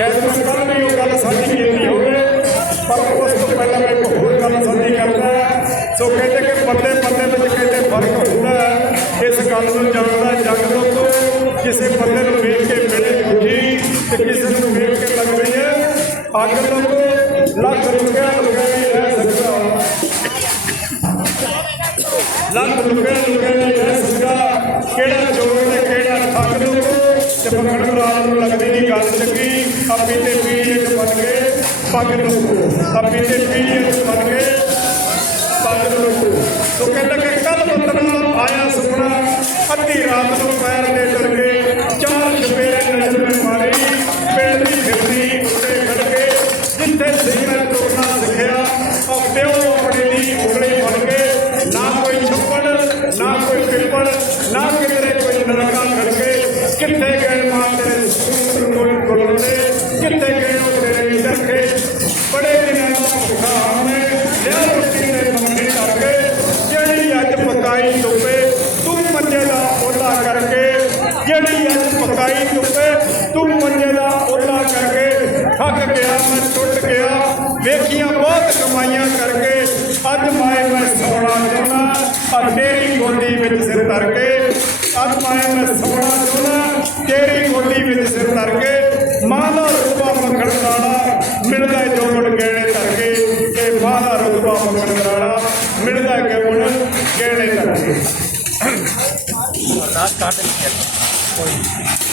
ਸ਼ਾਇਦ ਮੈਂ ਕੱਲ ਵੀ ਉਹ ਗੱਲ ਸਾਂਝੀ ਕੀਤੀ ਹੋਵੇ ਪਰ ਉਸ ਤੋਂ ਪਹਿਲਾਂ ਮੈਂ ਇੱਕ ਹੋਰ ਗੱਲ ਸਾਂਝੀ ਕਰਦਾ ਸੋ ਕਹਿੰਦੇ ਕਿ ਬੰਦੇ ਬੰਦੇ ਵਿੱਚ ਕਹਿੰਦੇ ਫ਼ਰਕ ਹੁੰਦਾ ਇਸ ਗੱਲ ਨੂੰ ਜਾਣਦਾ ਜਗ ਲੋਕੋ, ਕਿਸੇ ਬੰਦੇ ਨੂੰ ਵੇਖ ਕੇ ਮਿਲੇ ਖੁਸ਼ੀ ਤੇ ਕਿਸੇ ਨੂੰ ਵੇਖ ਕੇ ਲੱਗ ਹੈ ਅੱਗ ਲੋਕੋ ਲੱਖ ਰੁਪਇਆ ਲਗਾਈ ਰਹਿ ਸਕਦਾ। ਲੱਖ ਰੁਪਏ ਲੁਕੇ ਰਹਿ ਸਕਦਾ। ਕਿਹੜਾ ਚੋਰ ਤੇ ਕਿਹੜਾ ਠੱਗ ਲੋਕੋ, ਤੇ ਪਕੜ ਰਾਤ ਨੂੰ ਲੱਗਦੀ ਨਹੀਂ ਗੱਲ ਚੰਗੀ। ਆਪੀ ਤੇ ਪੀੜੀ ਬਣ ਕੇ ਪੱਗ ਲੋਕੋ ਆਪੀ ਤੇ ਪੀੜੀ ਬਣ ਕੇ ਪੱਗ ਲੋਕੋ ਤੋ ਕਹਿੰਦਾ ਕਿ ਕੱਲ ਪੁੱਤਰ ਆਇਆ ਸੁਪਨਾ ਅੱਧੀ ਰਾਤ ਨੂੰ ਪੈਰ ਦੇ ਚੜ ਚਾਰ ਚਪੇਰੇ ਨਜ਼ਰ ਮੈਂ ਮਾਰੀ। ਪਿੰਡ ਦੀ ਫਿਰਦੀ ਉੱਤੇ ਖੜ ਕੇ ਜਿੱਥੇ ਸੀ ਮੈਂ ਤੁਰਨਾ ਸਿੱਖਿਆ, ਉਹ ਪਿਓ ਆਪਣੇ ਲਈ ਉਂਗਲੀ ਫੜ ਕੇ ਨਾ ਕੋਈ ਛੱਪੜ, ਨਾ ਕੋਈ ਪਿੱਪੜ, ਨਾ ਕਿਤੇ ਕੋਈ ਨਰਕਾ ਖੜਕੇ ਕਿੱਥੇ ਗਏ ਮਾਂ ਤੇਰੇ ਸੂਤਰ ਕੋਈ ਕੋਲਦੇ ਕਿੱਥੇ ਗਏ ਉਹ ਤੇਰੇ ਚਰਖੇ ਬੜੇ ਦਿਨਾਂ ਦਾ ਭੁੱਖਾ ਮੈਂ ਲਿਆ ਰੋਟੀ ਦੇ ਮੰਗੇ ਕਰਕੇ ਜਿਹੜੀ ਅੱਜ ਪਕਾਈ ਧੁੱਪੇ ਤੂੰ ਮੰਜੇ ਦਾ ਓਲਾ ਕਰਕੇ ਜਿਹੜੀ ਅੱਜ ਪਕਾਈ ਧੁੱਪੇ ਤੂੰ ਮੰਜੇ ਦਾ ਓਲਾ ਕਰਕੇ ਥੱਕ ਗਿਆ, ਮੈਂ ਟੁੱਟ ਗਿਆ। ਵੇਖੀਆਂ ਬਹੁਤ ਕਮਾਈਆਂ ਕਰਕੇ ਅੱਜ ਮਾਏ ਮੈਂ ਸੋਣਾ ਚਾਹੁੰਦਾ ਆ ਤੇਰੀ ਗੋਦੀ ਵਿੱਚ ਸਿਰ ਧਰ ਕੇ, ਅੱਜ ਮਾਏ ਮੈਂ ਸੋਣਾ ਚਾਹੁੰਦਾ, ਤੇਰੀ ਗੋਦੀ ਵਿੱਚ ਸਿਰ ਧਰ ਕੇ, ਮਾਂ ਦਾ ਰੂਪਾ ਮੱਖਣ ਦਾਣਾ ਮਿਲਦਾ ਜੋ ਗੁਣ ਗਹਿਣੇ ਧਰ ਕੇ ਇਹ ਮਾਂ ਦਾ ਰੂਪਾ ਮੱਖਣ ਦਾਣਾ ਮਿਲਦਾ ਕਿ ਗੁਣ ਗਹਿਣੇ ਧਰ ਕੇ? ਅਰਦਾਸ ਕਰ point.